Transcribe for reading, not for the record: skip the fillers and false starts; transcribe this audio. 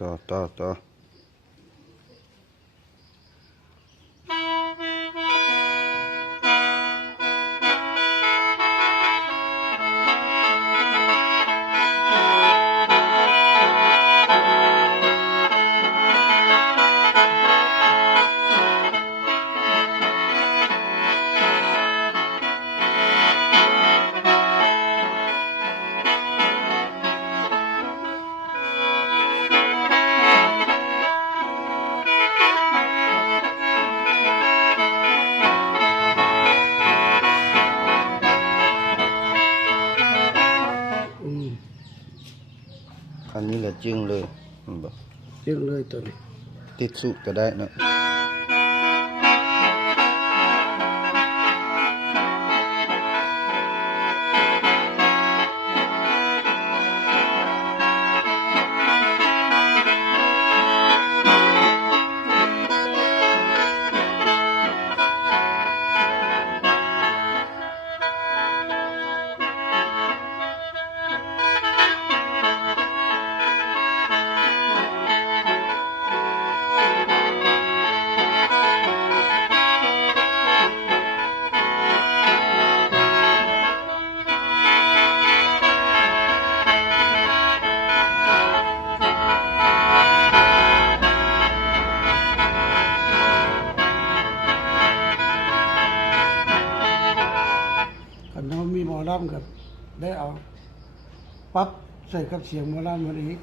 ต่อคันนี้แหละจึงเลยมันบอก จึงเลยตัวนี้ ติดสุก็ได้เนาะคันเรามีหมอลำกับได้เอาปั๊บใส่กับเสียงหมอลำมันอีก